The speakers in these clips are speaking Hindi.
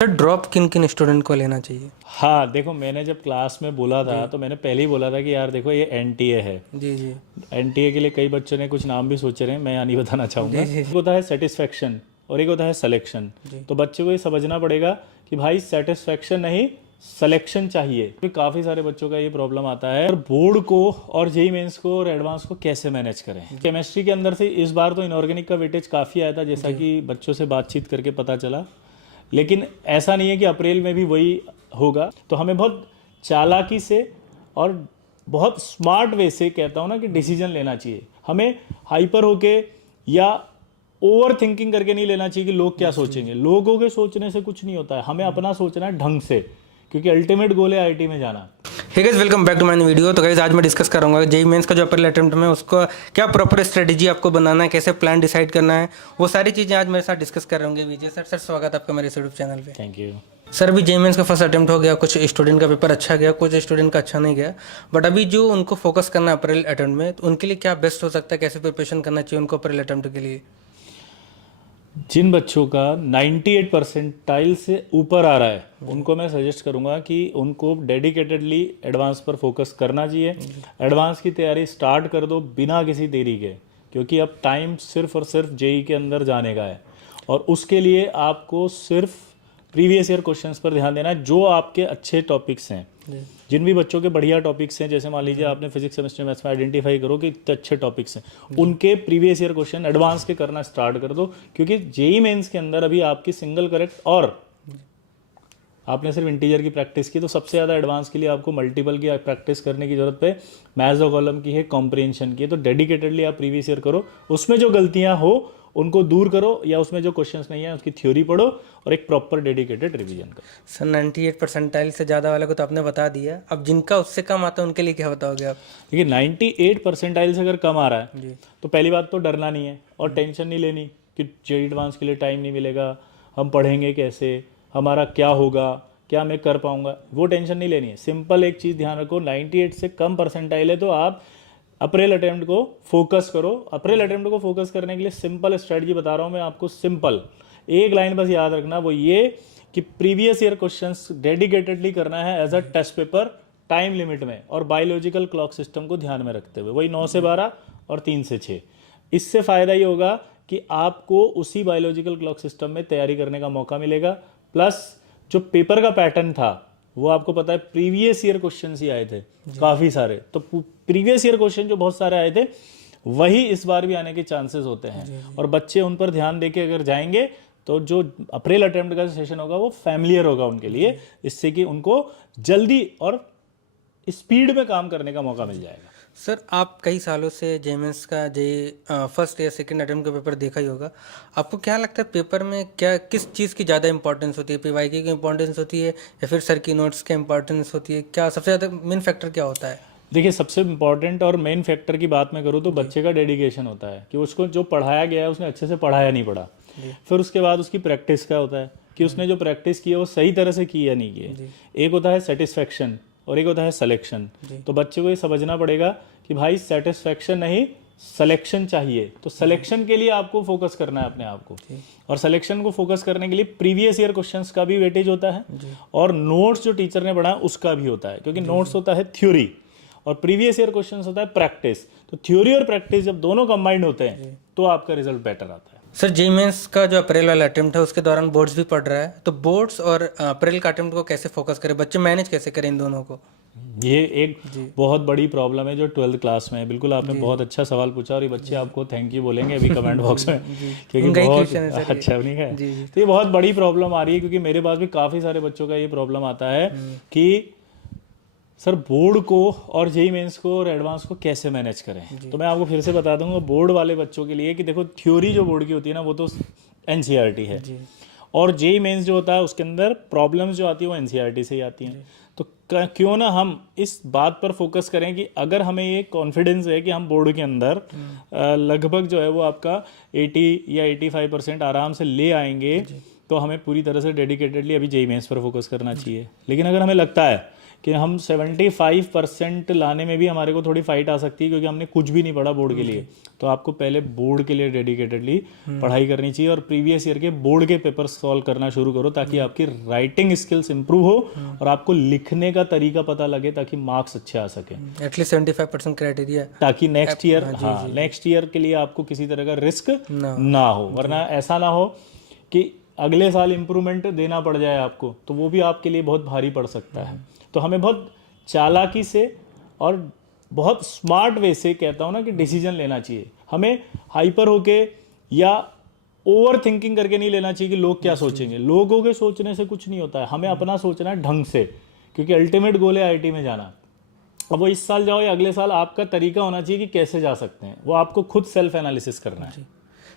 सर ड्रॉप किन किन स्टूडेंट को लेना चाहिए? हाँ देखो, मैंने जब क्लास में बोला था तो मैंने पहले ही बोला था कि यार देखो ये एनटीए है। जी जी एनटीए के लिए कई बच्चों ने कुछ नाम भी सोचे रहे हैं, मैं यहाँ नहीं बताना चाहूँगा। जी जी एक होता है सेटिस्फेक्शन और एक होता है सिलेक्शन। जी। तो बच्चे को ये समझना पड़ेगा कि भाई सेटिस्फेक्शन नहीं, सिलेक्शन चाहिए। तो काफ़ी सारे बच्चों का ये प्रॉब्लम आता है। और बोर्ड को और जेई मेंस को और एडवांस को कैसे मैनेज करें। केमिस्ट्री के अंदर से इस बार तो इनऑर्गेनिक का वेटेज काफ़ी आया था, जैसा कि बच्चों से बातचीत करके पता चला। लेकिन ऐसा नहीं है कि अप्रैल में भी वही होगा। तो हमें बहुत चालाकी से और बहुत स्मार्ट वे से, कहता हूँ ना, कि डिसीजन लेना चाहिए। हमें हाइपर होके या ओवर थिंकिंग करके नहीं लेना चाहिए कि लोग क्या सोचेंगे। लोगों के सोचने से कुछ नहीं होता है, हमें अपना सोचना है ढंग से, क्योंकि अल्टीमेट गोल है आईआईटी में जाना। Hey guys, welcome back to my video. तो गाइस आज मैं डिस्कस करूंगा जेई मेंस का जो अप्रैल अटेम्प्ट में उसको क्या प्रॉपर स्ट्रेटेजी आपको बनाना है, कैसे प्लान डिसाइड करना है, वो सारी चीज़ें आज मेरे साथ डिस्कस कर रहे होंगे विजय सर। सर स्वागत है आपका मेरे यूट्यूब चैनल पे। Thank you. सर अभी जेई मेंस का फर्स्ट अटेम्प्ट हो गया, कुछ स्टूडेंट का पेपर अच्छा गया, कुछ स्टूडेंट का अच्छा नहीं गया, बट अभी जो उनको फोकस करना है अप्रैल अटेम्प्ट में, तो उनके लिए क्या बेस्ट हो सकता है, कैसे प्रिपरेशन करना चाहिए उनको अप्रैल अटेम्प्ट के लिए? जिन बच्चों का 98 परसेंटाइल से ऊपर आ रहा है उनको मैं सजेस्ट करूंगा कि उनको डेडिकेटेडली एडवांस पर फोकस करना चाहिए। एडवांस की तैयारी स्टार्ट कर दो बिना किसी देरी के, क्योंकि अब टाइम सिर्फ और सिर्फ जेई के अंदर जाने का है। और उसके लिए आपको सिर्फ प्रीवियस ईयर क्वेश्चंस पर ध्यान देना है, जो आपके अच्छे टॉपिक्स हैं। जिन भी बच्चों के बढ़िया टॉपिक्स हैं, जैसे मान लीजिए आपने फिजिक्स केमिस्ट्री मैथ्स में आइडेंटिफाई करो कि इतने अच्छे टॉपिक्स हैं, उनके प्रीवियस ईयर क्वेश्चन एडवांस के करना स्टार्ट कर दो। क्योंकि जेई मेंस के अंदर अभी आपकी सिंगल करेक्ट और आपने सिर्फ इंटीजर की प्रैक्टिस की, तो सबसे ज़्यादा एडवांस के लिए आपको मल्टीपल की प्रैक्टिस करने की जरूरत है। मैथ्स और कॉलम की है, कॉम्प्रिहेंशन की है। तो डेडिकेटेडली आप प्रीवियस ईयर करो, उसमें जो गलतियां हो उनको दूर करो, या उसमें जो क्वेश्चंस नहीं है उसकी थ्योरी पढ़ो और एक प्रॉपर डेडिकेटेड रिवीजन करो। सर 98 परसेंटाइल से ज़्यादा वाले को तो आपने बता दिया, अब जिनका उससे कम आता है उनके लिए क्या बताओगे आप? देखिए 98 परसेंटाइल से अगर कम आ रहा है जी तो पहली बात तो डरना नहीं है और टेंशन नहीं लेनी कि जेई एडवांस के लिए टाइम नहीं मिलेगा, हम पढ़ेंगे कैसे, हमारा क्या होगा, क्या मैं कर पाऊंगा, वो टेंशन नहीं लेनी है। सिंपल एक चीज़ ध्यान रखो, 98 से कम परसेंटाइल है तो आप अप्रैल अटेम्प्ट को फोकस करो। अप्रैल अटेम्प्ट को फोकस करने के लिए सिंपल स्ट्रेटजी बता रहा हूँ मैं आपको। सिंपल एक लाइन बस याद रखना, वो ये कि प्रीवियस ईयर क्वेश्चंस डेडिकेटेडली करना है as a test paper, time limit में, और बायोलॉजिकल क्लॉक सिस्टम को ध्यान में रखते हुए, वही 9 से 12 और 3 से 6। इससे फ़ायदा ये होगा कि आपको उसी बायोलॉजिकल क्लॉक सिस्टम में तैयारी करने का मौका मिलेगा। प्लस जो पेपर का पैटर्न था वो आपको पता है, प्रीवियस ईयर क्वेश्चन ही आए थे काफ़ी सारे। तो प्रीवियस ईयर क्वेश्चन जो बहुत सारे आए थे वही इस बार भी आने के चांसेस होते हैं। और बच्चे उन पर ध्यान देके अगर जाएंगे तो जो अप्रैल अटेम्प्ट का सेशन होगा वो फैमिलियर होगा उनके लिए, इससे कि उनको जल्दी और स्पीड में काम करने का मौका मिल जाएगा। सर आप कई सालों से जेई मेंस का फर्स्ट या सेकंड अटेम्प्ट का पेपर देखा ही होगा, आपको क्या लगता है पेपर में क्या किस चीज़ की ज़्यादा इंपॉर्टेंस होती है? पीवाईक्यू की इंपॉर्टेंस होती है या फिर सर की नोट्स की इंपॉर्टेंस होती है? क्या सबसे ज़्यादा मेन फैक्टर क्या होता है? देखिए सबसे इंपॉर्टेंट और मेन फैक्टर की बात मैं करूँ तो बच्चे का डेडिकेशन होता है, कि उसको जो पढ़ाया गया है उसने अच्छे से पढ़ाया नहीं पढ़ा। फिर उसके बाद उसकी प्रैक्टिस का होता है कि उसने जो प्रैक्टिस की है वो सही तरह से की या नहीं की है। एक होता है सेटिस्फेक्शन और एक होता है सिलेक्शन। तो बच्चे को ये समझना पड़ेगा कि भाई सेटिस्फेक्शन नहीं, सिलेक्शन चाहिए। तो सिलेक्शन के लिए आपको फोकस करना है अपने आप को, और सिलेक्शन को फोकस करने के लिए प्रीवियस ईयर क्वेश्चंस का भी वेटेज होता है और नोट्स जो टीचर ने पढ़ा उसका भी होता है, क्योंकि नोट्स होता है थ्योरी और प्रीवियस ईयर क्वेश्चंस होता है प्रैक्टिस। तो थ्योरी और प्रैक्टिस जब दोनों कंबाइंड होते हैं तो आपका रिजल्ट बेटर आता है। सर जेई मेंस का जो अप्रैल वाला अटेम्प्ट है उसके दौरान बोर्ड्स भी पढ़ रहा है, तो बोर्ड्स और अप्रैल का अटेम्प्ट को कैसे फोकस करें, बच्चे मैनेज कैसे करें इन दोनों को? ये एक बहुत बड़ी प्रॉब्लम है जो 12th क्लास में है। बिल्कुल आपने बहुत अच्छा सवाल पूछा और ये बच्चे आपको थैंक यू बोलेंगे अभी कमेंट बॉक्स में, क्योंकि बहुत अच्छा नहीं है। तो ये बहुत बड़ी प्रॉब्लम आ रही है, क्योंकि मेरे पास भी काफ़ी सारे बच्चों का ये प्रॉब्लम आता है कि सर बोर्ड को और जेई मेंस को और एडवांस को कैसे मैनेज करें। तो मैं आपको फिर से बता दूंगा बोर्ड वाले बच्चों के लिए कि देखो थ्योरी जो बोर्ड की होती है ना वो तो एनसीईआरटी है, और जेई मेंस जो होता है उसके अंदर प्रॉब्लम्स जो आती है वो एनसीईआरटी से ही आती हैं। तो क्यों ना हम इस बात पर फोकस करें कि अगर हमें ये कॉन्फिडेंस है कि हम बोर्ड के अंदर लगभग जो है वो आपका 80 या 85% आराम से ले आएंगे, तो हमें पूरी तरह से डेडिकेटेडली अभी जेई मेंस पर फोकस करना चाहिए। लेकिन अगर हमें लगता है कि हम 75% लाने में भी हमारे को थोड़ी फाइट आ सकती है, क्योंकि हमने कुछ भी नहीं पढ़ा बोर्ड के लिए। तो आपको पहले बोर्ड के लिए डेडिकेटेडली पढ़ाई करनी चाहिए और प्रीवियस ईयर के बोर्ड के पेपर सॉल्व करना शुरू करो, ताकि आपकी राइटिंग स्किल्स इंप्रूव हो और आपको लिखने का तरीका पता लगे, ताकि मार्क्स अच्छे आ सके, एटलीस्ट 75% क्राइटेरिया, ताकि नेक्स्ट ईयर, हाँ नेक्स्ट ईयर के लिए आपको किसी तरह का रिस्क ना हो। वरना ऐसा ना हो कि अगले साल इम्प्रूवमेंट देना पड़ जाए आपको, तो वो भी आपके लिए बहुत भारी पड़ सकता है। तो हमें बहुत चालाकी से और बहुत स्मार्ट वे से, कहता हूँ ना, कि डिसीजन लेना चाहिए। हमें हाइपर होके या ओवर थिंकिंग करके नहीं लेना चाहिए कि लोग क्या सोचेंगे। लोगों के सोचने से कुछ नहीं होता है, हमें अपना सोचना है ढंग से, क्योंकि अल्टीमेट गोल है आईटी में जाना। अब वो इस साल जाओ या अगले साल, आपका तरीका होना चाहिए कि कैसे जा सकते हैं, वो आपको खुद सेल्फ एनालिसिस करना है।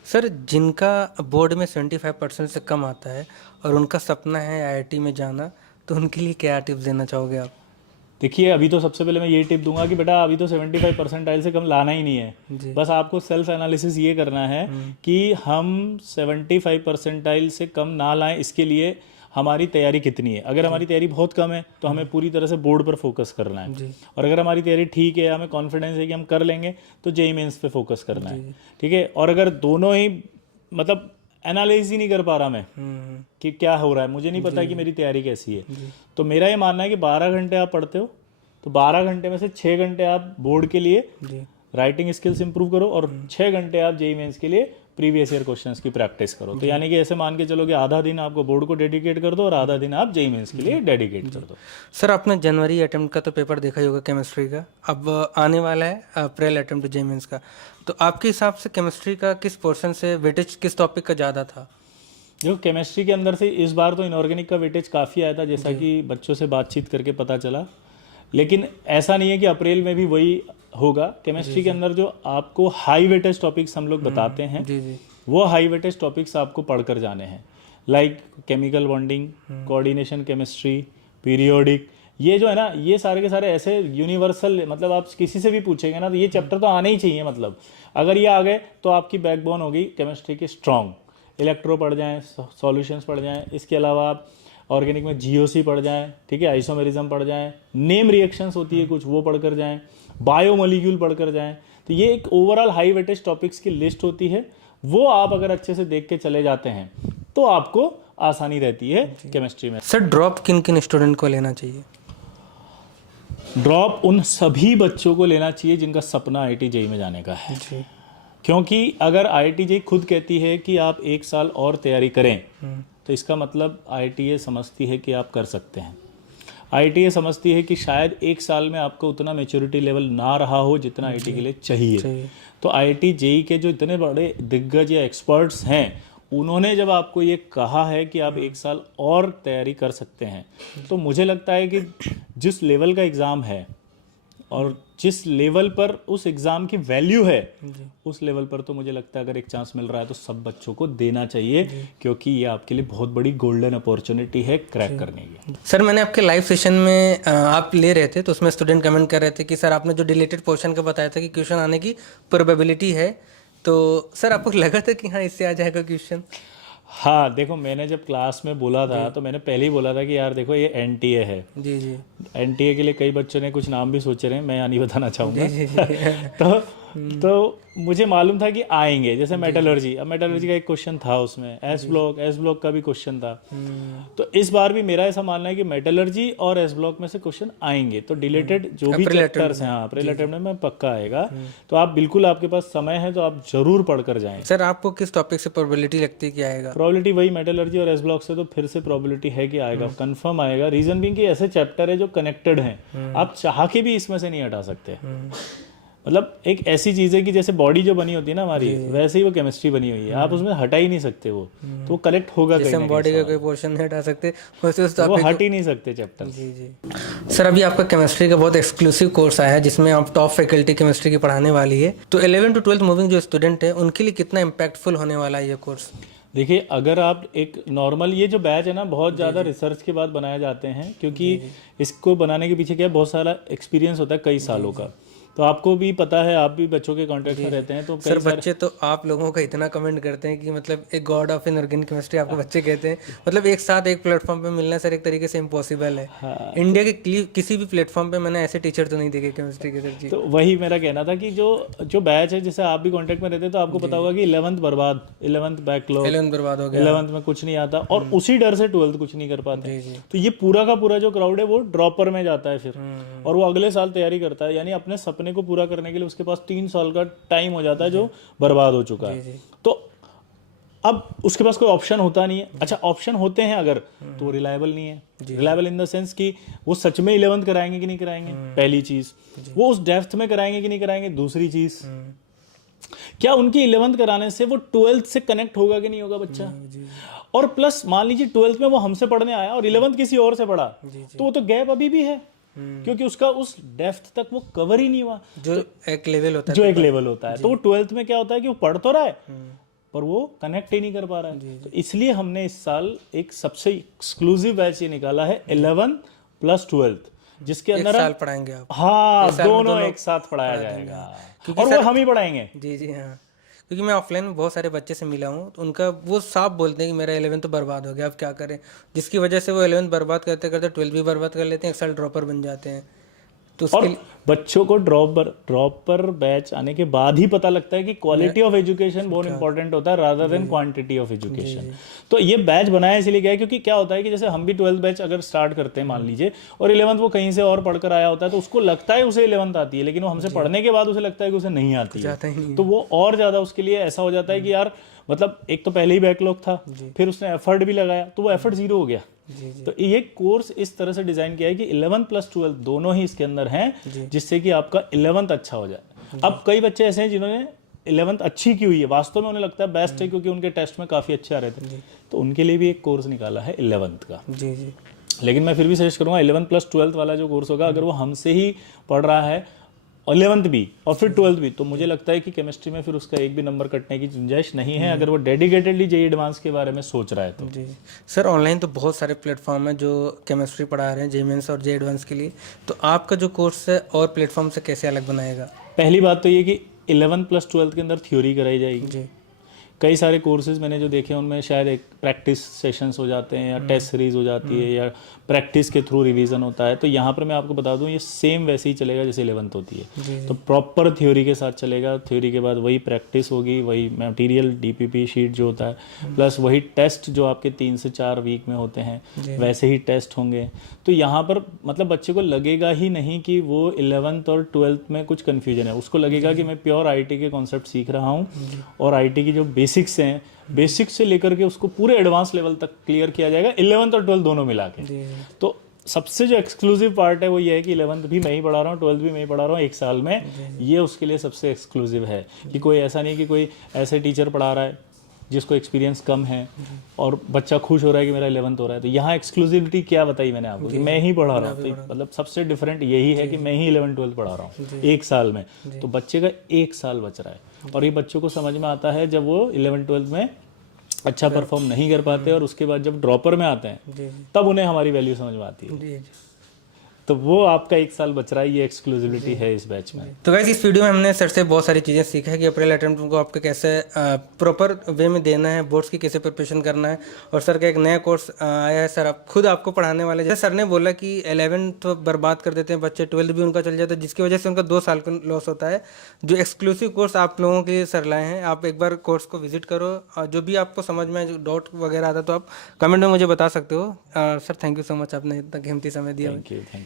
सर जिनका बोर्ड में 75% से कम आता है और उनका सपना है आईआईटी में जाना, तो उनके लिए क्या टिप्स देना चाहोगे आप? देखिए, अभी तो सबसे पहले मैं ये टिप दूंगा कि बेटा अभी तो 75 परसेंटाइल से कम लाना ही नहीं है। बस आपको सेल्फ एनालिसिस ये करना है कि हम 75 परसेंटाइल से कम ना लाएं, इसके लिए हमारी तैयारी कितनी है। अगर हमारी तैयारी बहुत कम है तो हमें पूरी तरह से बोर्ड पर फोकस करना है, और अगर हमारी तैयारी ठीक है, हमें कॉन्फिडेंस है कि हम कर लेंगे, तो जेईई मेंस पे फोकस करना है, ठीक है। और अगर दोनों ही, मतलब एनालाइज ही नहीं कर पा रहा मैं कि क्या हो रहा है, मुझे नहीं पता कि मेरी तैयारी कैसी है, तो मेरा ये मानना है कि 12 घंटे आप पढ़ते हो, तो 12 घंटे में से 6 घंटे आप बोर्ड के लिए राइटिंग स्किल्स इंप्रूव करो और 6 घंटे आप जेईई मेंस के लिए प्रीवियस ईयर क्वेश्चंस की प्रैक्टिस करो। तो यानी कि ऐसे मान के चलो कि आधा दिन आपको बोर्ड को डेडिकेट कर दो और आधा दिन आप जेईई मेंस के लिए डेडिकेट कर दो। सर आपने जनवरी अटेम्प्ट का तो पेपर देखा ही होगा केमिस्ट्री का, अब आने वाला है अप्रैल अटेम्प्ट जेईई मेंस का, तो आपके हिसाब से केमिस्ट्री का किस पोर्शन से वेटेज किस टॉपिक का ज़्यादा था? जो केमिस्ट्री के अंदर से इस बार तो इनऑर्गेनिक का वेटेज काफ़ी आया था, जैसा कि बच्चों से बातचीत करके पता चला, लेकिन ऐसा नहीं है कि अप्रैल में भी वही होगा। केमिस्ट्री के अंदर जो आपको हाई वेटेज टॉपिक्स हम लोग बताते हैं, वो हाई वेटेज टॉपिक्स आपको पढ़कर जाने हैं, like chemical bonding, coordination chemistry, periodic, ये जो है ना, ये सारे के सारे ऐसे यूनिवर्सल, मतलब आप किसी से भी पूछेंगे ना तो ये चैप्टर तो आने ही चाहिए। मतलब अगर ये आ गए तो आपकी बैकबोन होगी केमिस्ट्री की स्ट्रॉन्ग। इलेक्ट्रो पढ़ जाएं, सॉल्यूशंस पढ़ जाएं, इसके अलावा आप ऑर्गेनिक में जीओसी पढ़ जाएं, ठीक है, आइसोमेरिज्म पढ़ जाएं, नेम रिएक्शंस होती है कुछ, वो पढ़ कर जाएं, बायोमोलिक्यूल पढ़ कर जाएं। तो ये एक ओवरऑल हाई वेटेज टॉपिक्स की लिस्ट होती है, वो आप अगर अच्छे से देख के चले जाते हैं तो आपको आसानी रहती है केमिस्ट्री में। सर ड्रॉप किन किन स्टूडेंट को लेना चाहिए? ड्रॉप उन सभी बच्चों को लेना चाहिए जिनका सपना आईआईटी जेईई में जाने का है जी। क्योंकि अगर आईआईटी जेईई खुद कहती है कि आप 1 साल और तैयारी करें, तो इसका मतलब आईआईटी समझती है कि आप कर सकते हैं। आईआईटी समझती है कि शायद 1 साल में आपको उतना मैच्योरिटी लेवल ना रहा हो जितना आईआईटी के लिए चाहिए। तो आईआईटी जेईई के जो इतने बड़े दिग्गज या एक्सपर्ट्स हैं, उन्होंने जब आपको ये कहा है कि आप 1 साल और तैयारी कर सकते हैं, तो मुझे लगता है कि जिस लेवल का एग्ज़ाम है और जिस लेवल पर उस एग्ज़ाम की वैल्यू है, उस लेवल पर तो मुझे लगता है अगर एक चांस मिल रहा है तो सब बच्चों को देना चाहिए, क्योंकि ये आपके लिए बहुत बड़ी गोल्डन अपॉर्चुनिटी है क्रैक करने की। सर मैंने आपके लाइव सेशन में आप ले रहे थे, तो उसमें स्टूडेंट कमेंट कर रहे थे कि सर आपने जो डिलेटेड पोर्शन का बताया था कि क्वेश्चन आने की प्रोबेबिलिटी है, तो सर आपको लगा था कि हाँ इससे आ जाएगा क्वेश्चन? हाँ देखो, मैंने जब क्लास में बोला था तो मैंने पहले ही बोला था कि यार देखो ये एनटीए है जी। एनटीए के लिए कई बच्चों ने कुछ नाम भी सोचे रहे हैं, मैं यहाँ नहीं बताना चाहूँगा। तो मुझे मालूम था कि आएंगे, जैसे मेटलर्जी, अब मेटलर्जी का एक क्वेश्चन था उसमें, एस ब्लॉक का भी क्वेश्चन था। तो इस बार भी मेरा ऐसा मानना है कि मेटलर्जी और एस ब्लॉक में से क्वेश्चन आएंगे। तो डिलेटेड जो भी चैप्टर्स हैं, हाँ अप्रैल अटेम्प्ट में पक्का आएगा। तो आप बिल्कुल, आपके पास समय है तो आप जरूर पढ़ कर जाएं। सर आपको किस टॉपिक से प्रोबेबिलिटी लगती है कि आएगा? प्रोबेबिलिटी वही मेटलर्जी और एस ब्लॉक से तो फिर से प्रोबेबिलिटी है कि आएगा, कंफर्म आएगा। रीजन बीइंग कि ऐसे चैप्टर है जो कनेक्टेड हैं, आप चाह के भी इसमें से नहीं हटा सकते। मतलब एक ऐसी चीज़ है कि जैसे बॉडी जो बनी होती है ना हमारी, वैसे ही वो केमिस्ट्री बनी हुई है, आप उसमें हटा ही नहीं सकते वो, तो वो कलेक्ट होगा। जैसे हम बॉडी का कोई पोर्शन नहीं हटा सकते, वैसे उस वो हट ही नहीं सकते चैप्टर। जी। सर अभी आपका केमिस्ट्री का बहुत एक्सक्लूसिव कोर्स आया है जिसमें आप टॉप फैकल्टी केमिस्ट्री की पढ़ाने वाली है, तो 11 to 12 मूविंग जो स्टूडेंट है उनके लिए कितना इम्पैक्टफुल होने वाला है ये कोर्स? देखिए, अगर आप एक नॉर्मल, ये जो बैच है ना बहुत ज़्यादा रिसर्च के बाद बनाए जाते हैं, क्योंकि इसको बनाने के पीछे क्या है, बहुत सारा एक्सपीरियंस होता है कई सालों का। तो आपको भी पता है, आप भी बच्चों के कांटेक्ट में रहते हैं, तो सर बच्चे तो आप लोगों का इतना कमेंट करते हैं कि मतलब एक गॉड ऑफ इनऑर्गेनिक केमिस्ट्री आपको बच्चे कहते हैं। मतलब एक साथ एक प्लेटफॉर्म पे मिलना सर एक तरीके से इम्पॉसिबल है। हाँ, इंडिया के किसी भी प्लेटफॉर्म पे मैंने ऐसे टीचर तो नहीं देखे केमिस्ट्री के सर जी। तो वही मेरा कहना था कि जो बैच है, जैसे आप भी कांटेक्ट में रहते हैं, तो आपको पता होगा कि 11th बर्बाद, 11th बैकलॉग, 11th बर्बाद हो गया। 11th में कुछ नहीं आता, और उसी डर से 12th कुछ नहीं कर पाते। जी जी। तो ये पूरा का पूरा जो क्राउड है वो ड्रॉपर में जाता है फिर, और वो अगले साल तैयारी करता है, यानी अपने सपने को पूरा करने के लिए उसके पास 3 साल का टाइम हो जाता है जो बर्बाद हो चुका है। तो अब उसके पास कोई ऑप्शन होता नहीं है। अच्छा, ऑप्शन होते हैं अगर, तो वो रिलायबल नहीं है। रिलायबल इन द सेंस कि वो सच में 11th कराएंगे कि नहीं कराएंगे, पहली चीज। वो उस डेप्थ में कराएंगे कि नहीं कराएंगे, दूसरी चीज। क्या उनकी 11th कराने से वो 12th से कनेक्ट होगा कि नहीं होगा बच्चा। और प्लस मान लीजिए 12th में वो हमसे पढ़ने आया और 11th किसी और से पढ़ा, तो वो तो गैप अभी भी है, क्योंकि उसका उस डेप्थ तक वो कवर ही नहीं हुआ जो एक लेवल होता है, जो एक लेवल होता है। तो वो 12th में क्या होता है कि वो पढ़ तो रहा है, पर वो कनेक्ट ही नहीं कर पा रहा है। तो इसलिए हमने इस साल एक सबसे एक्सक्लूसिव बैच ये निकाला है 11 प्लस 12th, जिसके अंदर साल पढ़ाएंगे आप। हाँ, दोनों एक साथ पढ़ाया जाएगा, और वो हम ही पढ़ाएंगे। जी जी हाँ, क्योंकि मैं ऑफलाइन में बहुत सारे बच्चे से मिला हूँ, तो उनका वो साफ बोलते हैं कि मेरा 11th तो बर्बाद हो गया, अब क्या करें। जिसकी वजह से वो 11th बर्बाद करते करते 12th भी बर्बाद कर लेते हैं, एक साल ड्रॉपर बन जाते हैं। तो और बच्चों को ड्रॉपर बैच आने के बाद ही पता लगता है कि क्वालिटी ऑफ एजुकेशन बहुत इंपॉर्टेंट होता है rather than quantity of education. तो ये बैच बनाया इसलिए गया है, क्योंकि क्या होता है कि जैसे हम भी 12th बैच अगर स्टार्ट करते हैं मान लीजिए, और 11th वो कहीं से और पढ़कर आया होता है, तो उसको लगता है उसे 11th आती है, लेकिन वो हमसे पढ़ने के बाद उसे लगता है कि उसे नहीं आती है। तो वो और ज्यादा उसके लिए ऐसा हो जाता है कि यार, मतलब एक तो पहले ही बैकलॉग था, फिर उसने एफर्ट भी लगाया, तो वो एफर्ट जीरो हो गया। तो ये कोर्स इस तरह से डिजाइन किया है कि 11 प्लस 12 दोनों ही इसके अंदर हैं, जिससे कि आपका 11th अच्छा हो जाए। अब कई बच्चे ऐसे हैं जिन्होंने 11th अच्छी की हुई है, वास्तव में उन्हें लगता है बेस्ट है, क्योंकि उनके टेस्ट में काफी अच्छे आ रहे थे, तो उनके लिए भी एक कोर्स निकाला है 11th का। जी जी। लेकिन मैं फिर भी सजेस्ट करूंगा 11 प्लस 12 वाला जो कोर्स होगा, अगर वो हमसे ही पढ़ रहा है 11th भी और फिर 12th भी, तो मुझे लगता है कि केमिस्ट्री में फिर उसका एक भी नंबर कटने की गुंजाइश नहीं है, अगर वो डेडिकेटेडली जेईई एडवांस के बारे में सोच रहा है तो। जी सर, ऑनलाइन तो बहुत सारे प्लेटफॉर्म हैं जो केमिस्ट्री पढ़ा रहे हैं जेईई मेंस और जेईई एडवांस के लिए, तो आपका जो कोर्स है और प्लेटफॉर्म से कैसे अलग बनाएगा। पहली बात तो ये कि 11 प्लस 12 के अंदर थ्योरी कराई जाएगी। जी। कई सारे कोर्सेज मैंने जो देखे उनमें शायद एक प्रैक्टिस सेशंस हो जाते हैं, या टेस्ट सीरीज हो जाती है, या प्रैक्टिस के थ्रू रिवीजन होता है। तो यहाँ पर मैं आपको बता दूँ, ये सेम वैसे ही चलेगा जैसे 11th होती है। तो प्रॉपर थ्योरी के साथ चलेगा, थ्योरी के बाद वही प्रैक्टिस होगी, वही मटेरियल डीपीपी शीट जो होता है, प्लस वही टेस्ट जो आपके 3 से 4 वीक में होते हैं, वैसे ही टेस्ट होंगे। तो यहाँ पर मतलब बच्चे को लगेगा ही नहीं कि वो 11th और 12th में कुछ कन्फ्यूजन है, उसको लगेगा कि मैं प्योर आईटी के कॉन्सेप्ट सीख रहा हूँ, और आईटी की जो बेसिक्स हैं, बेसिक्स से लेकर के उसको पूरे एडवांस लेवल तक क्लियर किया जाएगा 11th और 12th दोनों मिला के। तो सबसे जो एक्सक्लूसिव पार्ट है वो ये है कि 11th भी मैं ही पढ़ा रहा हूँ, 12th भी मैं ही पढ़ा रहा हूँ एक साल में। ये उसके लिए सबसे एक्सक्लूसिव है कि कोई ऐसा नहीं कि कोई ऐसे टीचर पढ़ा रहा है जिसको एक्सपीरियंस कम है और बच्चा खुश हो रहा है कि मेरा 11th हो रहा है। तो यहाँ एक्सक्लूसिविटी क्या बताई मैंने आपको कि मैं ही पढ़ा रहा हूँ। तो मतलब सबसे डिफरेंट यही है कि मैं ही 11th 12th पढ़ा रहा हूँ एक साल में। तो बच्चे का एक साल बच रहा है, और ये बच्चों को समझ में आता है जब वो 11th 12th में अच्छा परफॉर्म नहीं कर पाते, और उसके बाद जब ड्रॉपर में आते हैं तब उन्हें हमारी वैल्यू समझ में आती है। तो वो आपका एक साल बच रहा है, ये एक्सक्लूसिविटी है इस बैच में। तो गाइस, इस वीडियो में हमने सर से बहुत सारी चीज़ें सीखा है कि अप्रैल अटेम्प्ट को आपको कैसे प्रॉपर वे में देना है, बोर्ड्स की कैसे प्रिपरेशन करना है। और सर का एक नया कोर्स आया है, सर आप खुद आपको पढ़ाने वाले। जैसे सर ने बोला कि 11th तो बर्बाद कर देते हैं बच्चे, 12th भी उनका चल जाता है, जिसकी वजह से उनका 2 साल का लॉस होता है। जो एक्सक्लूसिव कोर्स आप लोगों के लिए सर लाए हैं, आप एक बार कोर्स को विजिट करो, और जो भी आपको समझ में जो डाउट वगैरह आता है तो आप कमेंट में मुझे बता सकते हो। Sir thank you so much, आपने इतना कीमती समय दिया। Thank you.